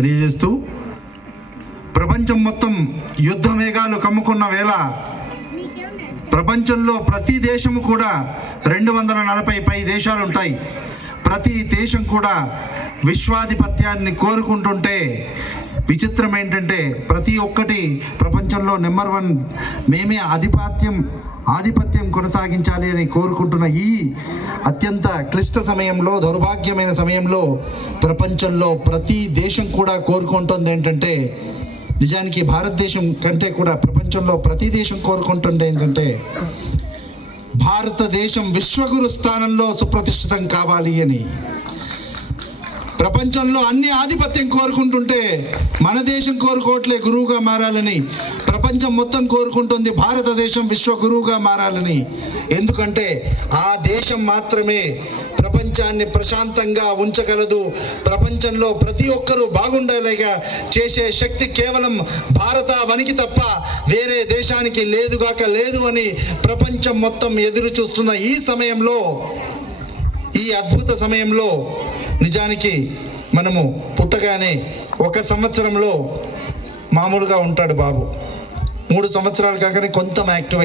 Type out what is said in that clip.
తెలియజేస్తూ, ప్రపంచం మొత్తం యుద్ధ మేఘాలు కమ్ముకున్న వేళ ప్రపంచంలో ప్రతి దేశము కూడా 240 పై దేశాలు ఉంటాయి. ప్రతి దేశం కూడా విశ్వాధిపత్యాన్ని కోరుకుంటుంటే విచిత్రం ఏంటంటే ప్రతి ఒక్కటి ప్రపంచంలో నెంబర్ 1 మేమే ఆధిపత్యం కొనసాగించాలి అని కోరుకుంటున్న ఈ అత్యంత క్లిష్ట సమయంలో, దౌర్భాగ్యమైన సమయంలో ప్రపంచంలో ప్రతి దేశం కూడా కోరుకుంటుంది ఏంటంటే, నిజానికి భారతదేశం కంటే కూడా ప్రపంచంలో ప్రతి దేశం కోరుకుంటుంది ఏంటంటే, భారతదేశం విశ్వగురు స్థానంలో సుప్రతిష్ఠితం కావాలి అని. ప్రపంచంలో అన్ని ఆధిపత్యం కోరుకుంటుంటే మన దేశం కోరుకోవట్లే గురువుగా మారాలని. ప్రపంచం మొత్తం కోరుకుంటుంది భారతదేశం విశ్వగురువుగా మారాలని. ఎందుకంటే ఆ దేశం మాత్రమే ప్రపంచాన్ని ప్రశాంతంగా ఉంచగలదు. ప్రపంచంలో ప్రతి ఒక్కరూ బాగుండేలాగా చేసే శక్తి కేవలం భారతావనికి తప్ప వేరే దేశానికి లేదు అని ప్రపంచం మొత్తం ఎదురు చూస్తున్న ఈ సమయంలో, ఈ అద్భుత సమయంలో నిజానికి మనము పుట్టగానే 1 సంవత్సరంలో మామూలుగా ఉంటాడు బాబు, 3 సంవత్సరాలు కాగానే కొంచెం యాక్టివ్